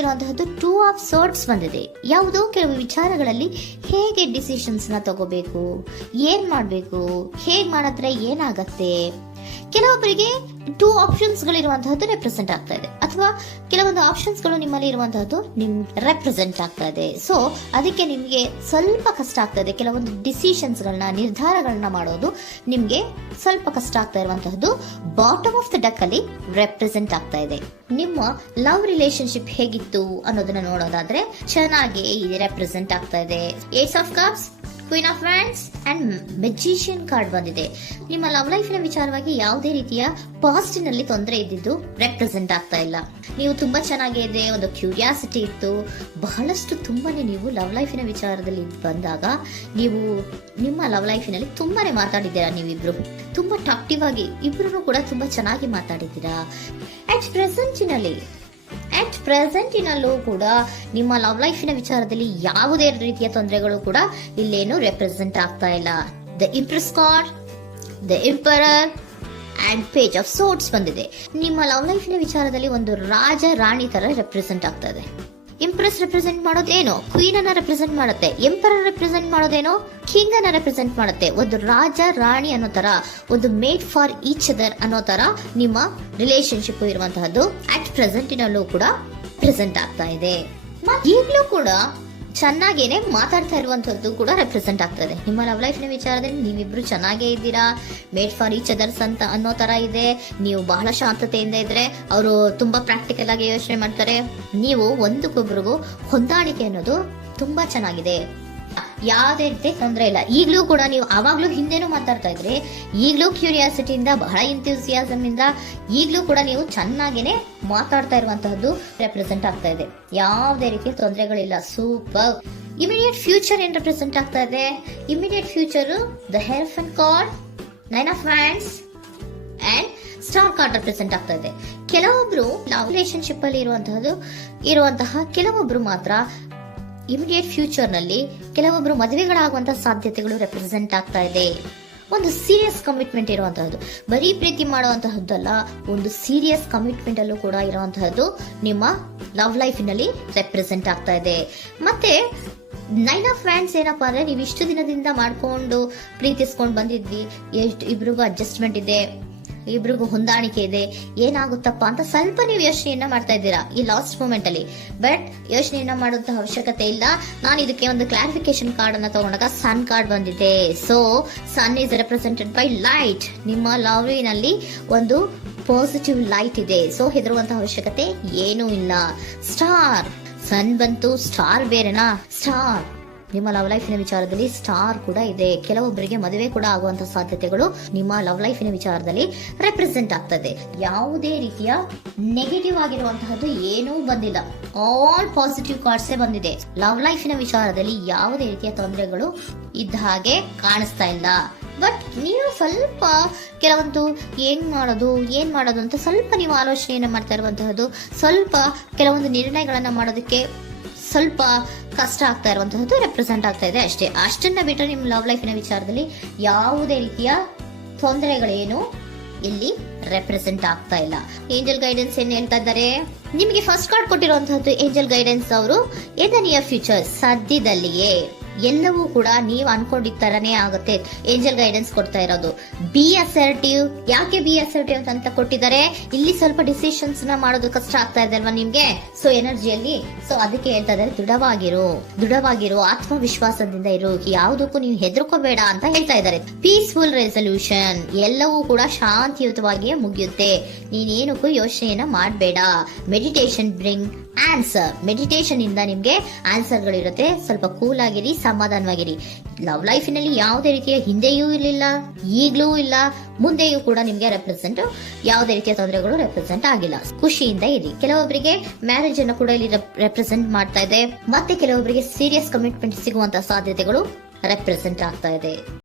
ಬಂದಿರುವಂತಹದ್ದು 2 of swords ಬಂದಿದೆ. ಯಾವುದೋ ಕೆಲವು ವಿಚಾರಗಳಲ್ಲಿ ಹೇಗೆ ಡಿಸಿಷನ್ಸ್ ನ ತಗೋಬೇಕು, ಏನ್ ಮಾಡ್ಬೇಕು, ಹೇಗ್ ಮಾಡಿದ್ರೆ ಏನಾಗತ್ತೆ. ಕೆಲವೊಬ್ಬರಿಗೆ 2 ಆಪ್ಷನ್ಸ್ ಗಳಿರುವಂತಹದ್ದು ರೆಪ್ರೆಸೆಂಟ್ ಆಗ್ತಾ ಇದೆ, ಅಥವಾ ಕೆಲವೊಂದು ಆಪ್ಷನ್ಸ್ ಗಳು ನಿಮ್ಮಲ್ಲಿ ಇರುವಂತಹದ್ದು ರೆಪ್ರೆಸೆಂಟ್ ಆಗ್ತಾ ಇದೆ. ಸೊ ಅದಕ್ಕೆ ನಿಮ್ಗೆ ಸ್ವಲ್ಪ ಕಷ್ಟ ಆಗ್ತಾ ಇದೆ. ಕೆಲವೊಂದು ಡಿಸಿಷನ್ಸ್ ಗಳನ್ನ, ನಿರ್ಧಾರಗಳನ್ನ ಮಾಡೋದು ನಿಮ್ಗೆ ಸ್ವಲ್ಪ ಕಷ್ಟ ಆಗ್ತಾ ಇರುವಂತಹದ್ದು ಬಾಟಮ್ ಆಫ್ ದ ಡಕ್ ಅಲ್ಲಿ ರೆಪ್ರೆಸೆಂಟ್ ಆಗ್ತಾ ಇದೆ. ನಿಮ್ಮ ಲವ್ ರಿಲೇಶನ್ಶಿಪ್ ಹೇಗಿತ್ತು ಅನ್ನೋದನ್ನ ನೋಡೋದಾದ್ರೆ ಚೆನ್ನಾಗಿ ರೆಪ್ರೆಸೆಂಟ್ ಆಗ್ತಾ ಇದೆ. Ace of cups, queen of wands and magician card ಬಂದಿದೆ. ನಿಮ್ಮ ಲವ್ ಲೈಫಿನ ವಿಚಾರವಾಗಿ ಯಾವುದೇ ರೀತಿಯ ಪಾಸಿಟಿವ್ ನಲ್ಲಿ ತೊಂದರೆ ಇದ್ದಿದ್ದು ರೆಪ್ರೆಸೆಂಟ್ ಆಗ್ತಾ ಇಲ್ಲ. ನೀವು ತುಂಬಾ ಚೆನ್ನಾಗಿದೆ, ಒಂದು ಕ್ಯೂರಿಯಾಸಿಟಿ ಇತ್ತು, ಬಹಳಷ್ಟು ತುಂಬಾನೇ ನೀವು ಲವ್ ಲೈಫಿನ ವಿಚಾರದಲ್ಲಿ ಬಂದಾಗ ನೀವು ನಿಮ್ಮ ಲವ್ ಲೈಫಿನಲ್ಲಿ ತುಂಬಾನೇ ಮಾತಾಡಿದ್ದೀರಾ. ನೀವಿಬ್ರು ತುಂಬಾ ಟಾಕ್ಟಿವ್ ಆಗಿ ಇಬ್ರು ಕೂಡ ತುಂಬಾ ಚೆನ್ನಾಗಿ ಮಾತಾಡಿದ್ದೀರಾ. ಅಟ್ ಪ್ರೆಸೆಂಟಿನಲ್ಲೂ ಕೂಡ ನಿಮ್ಮ ಲವ್ ಲೈಫಿನ ವಿಚಾರದಲ್ಲಿ ಯಾವುದೇ ರೀತಿಯ ತೊಂದರೆಗಳು ಕೂಡ ಇಲ್ಲೇನು ರೆಪ್ರೆಸೆಂಟ್ ಆಗ್ತಾ ಇಲ್ಲ. The Impress card, the emperor and page of swords ಬಂದಿದೆ. ನಿಮ್ಮ ಲವ್ ಲೈಫಿನ ವಿಚಾರದಲ್ಲಿ ಒಂದು ರಾಜ ರಾಣಿ ತರ ರೆಪ್ರೆಸೆಂಟ್ ಆಗ್ತಾ ಇದೆ. ಇಂಪ್ರೆಸ್ ರೆಪ್ರೆಸೆಂಟ್ ಮಾಡೋದೇನೋ ಕ್ವೀನ್ ಅನ್ನ ರೆಪ್ರೆಸೆಂಟ್ ಮಾಡುತ್ತೆ, ಎಂಪರರ್ ರೆಪ್ರೆಸೆಂಟ್ ಮಾಡೋದೇನೋ ಕಿಂಗ್ ಅನ್ನ ರೆಪ್ರೆಸೆಂಟ್ ಮಾಡುತ್ತೆ. ಒಂದು ರಾಜ ರಾಣಿ ಅನ್ನೋ ತರ, ಒಂದು ಮೇಡ್ ಫಾರ್ ಈಚ್ ಅದರ್ ಅನ್ನೋ ತರ ನಿಮ್ಮ ರಿಲೇಶನ್ಶಿಪ್ ಇರುವಂತಹದ್ದು ಅಟ್ ಪ್ರೆಸೆಂಟಿನಲ್ಲೂ ಕೂಡ ಪ್ರೆಸೆಂಟ್ ಆಗ್ತಾ ಇದೆ. ಈಗಲೂ ಕೂಡ ಚೆನ್ನಾಗೇನೆ ಮಾತಾಡ್ತಾ ಇರುವಂತದ್ದು ಕೂಡ ರೆಪ್ರೆಸೆಂಟ್ ಆಗ್ತದೆ. ನಿಮ್ಮ ಲವ್ ಲೈಫ್ ನ ವಿಚಾರದಲ್ಲಿ ನೀವಿಬ್ರು ಚೆನ್ನಾಗೇ ಇದ್ದೀರಾ, ಮೇಡ್ ಫಾರ್ ಈಚ್ ಅದರ್ಸ್ ಅಂತ ಅನ್ನೋ ತರ ಇದೆ. ನೀವು ಬಹಳ ಶಾಂತತೆಯಿಂದ ಇದ್ರೆ ಅವರು ತುಂಬಾ ಪ್ರಾಕ್ಟಿಕಲ್ ಆಗಿ ಯೋಚನೆ ಮಾಡ್ತಾರೆ. ನೀವು ಒಂದಕ್ಕೊಬ್ರಿಗೂ ಹೊಂದಾಣಿಕೆ ಅನ್ನೋದು ತುಂಬಾ ಚೆನ್ನಾಗಿದೆ, ಯಾವುದೇ ರೀತಿ ತೊಂದರೆ ಇಲ್ಲ. ಈಗಲೂ ಕೂಡ ನೀವು ಅವಾಗ್ಲೂ ಹಿಂದೆನೂ ಮಾತಾಡ್ತಾ ಇದ್ರಿ, ಈಗಲೂ ಕ್ಯೂರಿಯಾಸಿಟಿಯಿಂದ, ಬಹಳ ಇಂಥ್ಯೂಸಿಯಾಸಮ್ ಇಂದ ಈಗಲೂ ಕೂಡ ನೀವು ಚೆನ್ನಾಗೇನೆ ಮಾತಾಡ್ತಾ ಇರುವಂತಹದ್ದು ರೆಪ್ರೆಸೆಂಟ್ ಆಗ್ತಾ ಇದೆ. ಯಾವುದೇ ರೀತಿಯ ತೊಂದರೆಗಳಿಲ್ಲ. ಸೂಪರ್. ಇಮಿಡಿಯೇಟ್ ಫ್ಯೂಚರ್ ಏನ್ ರೆಪ್ರೆಸೆಂಟ್ ಆಗ್ತಾ ಇದೆ? Immediate future the hierophant card, 9 of wands and star card represent ಆಗ್ತಾ ಇದೆ. ಕೆಲವೊಬ್ರು ಲವ್ ರಿಲೇಶನ್ಶಿಪ್ ಅಲ್ಲಿ ಇರುವಂತಹ ಕೆಲವೊಬ್ರು ಮಾತ್ರ ಇಮಿಡಿಯೇಟ್ ಫ್ಯೂಚರ್ ನಲ್ಲಿ ಕೆಲವೊಬ್ರು ಮದುವೆಗಳಾಗುವಂತಹ ಸಾಧ್ಯತೆಗಳು ರೆಪ್ರೆಸೆಂಟ್ ಆಗ್ತಾ ಇದೆ. ಒಂದು ಸೀರಿಯಸ್ ಕಮಿಟ್ಮೆಂಟ್ ಇರುವಂತಹದ್ದು, ಬರೀ ಪ್ರೀತಿ ಮಾಡುವಂತಹದ್ದಲ್ಲ, ಒಂದು ಸೀರಿಯಸ್ ಕಮಿಟ್ಮೆಂಟ್ ಅಲ್ಲೂ ಕೂಡ ಇರುವಂತಹದ್ದು ನಿಮ್ಮ ಲವ್ ಲೈಫಿನಲ್ಲಿ ರೆಪ್ರೆಸೆಂಟ್ ಆಗ್ತಾ ಇದೆ. ಮತ್ತೆ 9 ಆಫ್ ವ್ಯಾಂಡ್ಸ್ ಏನಪ್ಪಾ ಅಂದ್ರೆ, ನೀವು ಇಷ್ಟು ದಿನದಿಂದ ಮಾಡ್ಕೊಂಡು ಪ್ರೀತಿಸ್ಕೊಂಡು ಬಂದಿದ್ವಿ, ಇಬ್ರಿಗೂ ಅಡ್ಜಸ್ಟ್ಮೆಂಟ್ ಇದೆ, ಇಬ್ರಿಗೂ ಹೊಂದಾಣಿಕೆ ಇದೆ, ಏನಾಗುತ್ತಪ್ಪ ಅಂತ ಸ್ವಲ್ಪ ನೀವು ಯೋಚನೆಯನ್ನ ಮಾಡ್ತಾ ಇದ್ದೀರಾ ಈ ಲಾಸ್ಟ್ ಮೂಮೆಂಟ್ ಅಲ್ಲಿ. ಬಟ್ ಯೋಚನೆಯನ್ನ ಮಾಡುವಂತಹ ಅವಶ್ಯಕತೆ ಇಲ್ಲ. ನಾನು ಇದಕ್ಕೆ ಒಂದು ಕ್ಲಾರಿಫಿಕೇಶನ್ ಕಾರ್ಡ್ ಅನ್ನ ತಗೊಂಡಾಗ ಸನ್ ಕಾರ್ಡ್ ಬಂದಿದೆ. So sun is represented by light. ನಿಮ್ಮ ಲವ್ನಲ್ಲಿ ಒಂದು ಪಾಸಿಟಿವ್ ಲೈಟ್ ಇದೆ. ಸೊ ಹೆದರುವಂತಹ ಅವಶ್ಯಕತೆ ಏನೂ ಇಲ್ಲ. ಸ್ಟಾರ್, ಸನ್ ಬಂತು, ಸ್ಟಾರ್ ಬೇರೆನಾ? ಸ್ಟಾರ್ ನಿಮ್ಮ ಲವ್ ಲೈಫಿನ ವಿಚಾರದಲ್ಲಿ ಸ್ಟಾರ್ ಕೂಡ ಇದೆ. ಕೆಲವೊಬ್ಬರಿಗೆ ಮದುವೆ ಕೂಡ ಆಗುವಂತಹ ಸಾಧ್ಯತೆಗಳು ನಿಮ್ಮ ಲವ್ ಲೈಫಿನ ವಿಚಾರದಲ್ಲಿ ರೆಪ್ರೆಸೆಂಟ್ ಆಗ್ತದೆ. ಯಾವುದೇ ರೀತಿಯ ನೆಗೆಟಿವ್ ಆಗಿರುವಂತಹದ್ದು ಏನೂ ಬಂದಿಲ್ಲ, ಆಲ್ ಪಾಸಿಟಿವ್ ಕಾರ್ಡ್ಸೇ ಬಂದಿದೆ. ಲವ್ ಲೈಫಿನ ವಿಚಾರದಲ್ಲಿ ಯಾವುದೇ ರೀತಿಯ ತೊಂದರೆಗಳು ಇದ್ದ ಹಾಗೆ ಕಾಣಿಸ್ತಾ ಇಲ್ಲ. ಬಟ್ ನೀವು ಸ್ವಲ್ಪ ಕೆಲವೊಂದು ಏನ್ ಮಾಡೋದು ಅಂತ ಸ್ವಲ್ಪ ನೀವು ಆಲೋಚನೆಯನ್ನ ಮಾಡ್ತಾ ಇರುವಂತಹದ್ದು, ಸ್ವಲ್ಪ ಕೆಲವೊಂದು ನಿರ್ಣಯಗಳನ್ನ ಮಾಡೋದಕ್ಕೆ ಸ್ವಲ್ಪ ಕಷ್ಟ ಆಗ್ತಾ ಇರುವಂತಹದ್ದು ರೆಪ್ರೆಸೆಂಟ್ ಆಗ್ತಾ ಇದೆ ಅಷ್ಟೇ. ಅಷ್ಟನ್ನ ಬಿಟ್ಟರೆ ನಿಮ್ಮ ಲವ್ ಲೈಫಿನ ವಿಚಾರದಲ್ಲಿ ಯಾವುದೇ ರೀತಿಯ ತೊಂದರೆಗಳೇನು ಇಲ್ಲಿ ರೆಪ್ರೆಸೆಂಟ್ ಆಗ್ತಾ ಇಲ್ಲ. ಏಂಜಲ್ ಗೈಡೆನ್ಸ್ ಏನ್ ಹೇಳ್ತಾ ಇದ್ದಾರೆ? ನಿಮಗೆ ಫಸ್ಟ್ ಕಾರ್ಡ್ ಕೊಟ್ಟಿರುವಂತಹದ್ದು ಏಂಜಲ್ ಗೈಡೆನ್ಸ್ ಅವರು ಇನ್ ದ ನಿಯರ್ ಫ್ಯೂಚರ್, ಸದ್ಯದಲ್ಲಿಯೇ ಎಲ್ಲವೂ ಕೂಡ ನೀವು ಅನ್ಕೊಂಡಿದ್ದ ತರನೇ ಆಗುತ್ತೆ. ಏಂಜಲ್ ಗೈಡೆನ್ಸ್ ಕೊಡ್ತಾ ಇರೋದು ಬಿ ಅಸರ್ಟಿವ್. ಯಾಕೆ ಬಿ ಅಸರ್ಟಿವ್ ಅಂತ ಕೊಟ್ಟಿದ್ದಾರೆ? ಇಲ್ಲಿ ಸ್ವಲ್ಪ ಡಿಸಿಷನ್ಸ್ ನ ಮಾಡೋದು ಕಷ್ಟ ಆಗ್ತಾ ಇದೆ ಅಲ್ವಾ ನಿಮ್ಗೆ, ಸೊ ಎನರ್ಜಿಯಲ್ಲಿ. ಸೊ ಅದಕ್ಕೆ ಹೇಳ್ತಾ ಇದ್ದಾರೆ ದೃಢವಾಗಿರು, ಆತ್ಮವಿಶ್ವಾಸದಿಂದ ಇರು, ಯಾವುದಕ್ಕೂ ನೀವು ಹೆದರ್ಕೋಬೇಡ ಅಂತ ಹೇಳ್ತಾ ಇದ್ದಾರೆ. ಪೀಸ್ಫುಲ್ ರೆಸಲ್ಯೂಷನ್, ಎಲ್ಲವೂ ಕೂಡ ಶಾಂತಿಯುತವಾಗಿಯೇ ಮುಗಿಯುತ್ತೆ, ನೀನೇನಕ್ಕೂ ಯೋಚನೆಯನ್ನ ಮಾಡಬೇಡ. ಮೆಡಿಟೇಷನ್ ಬ್ರಿಂಗ್ ಆನ್ಸರ್, ಮೆಡಿಟೇಷನ್ ಇಂದ ನಿಮ್ಗೆ ಆನ್ಸರ್ ಗಳಿರುತ್ತೆ. ಸ್ವಲ್ಪ ಕೂಲ್ ಆಗಿರಿ, ಸಮಾಧಾನವಾಗಿರಿ. ಲವ್ ಲೈಫಿನಲ್ಲಿ ಯಾವುದೇ ರೀತಿಯ ಹಿಂದೆಯೂ ಇರಲಿಲ್ಲ, ಈಗ್ಲೂ ಇಲ್ಲ, ಮುಂದೆಯೂ ಕೂಡ ನಿಮ್ಗೆ ಯಾವುದೇ ರೀತಿಯ ತೊಂದರೆಗಳು ರೆಪ್ರೆಸೆಂಟ್ ಆಗಿಲ್ಲ. ಖುಷಿಯಿಂದ ಇರಿ. ಕೆಲವೊಬ್ಬರಿಗೆ ಮ್ಯಾರೇಜ್ ಅನ್ನು ಕೂಡ ಇಲ್ಲಿ ರೆಪ್ರೆಸೆಂಟ್ ಮಾಡ್ತಾ ಇದೆ. ಮತ್ತೆ ಕೆಲವೊಬ್ಬರಿಗೆ ಸೀರಿಯಸ್ ಕಮಿಟ್ಮೆಂಟ್ ಸಿಗುವಂತಹ ಸಾಧ್ಯತೆಗಳು ರೆಪ್ರೆಸೆಂಟ್ ಆಗ್ತಾ ಇದೆ.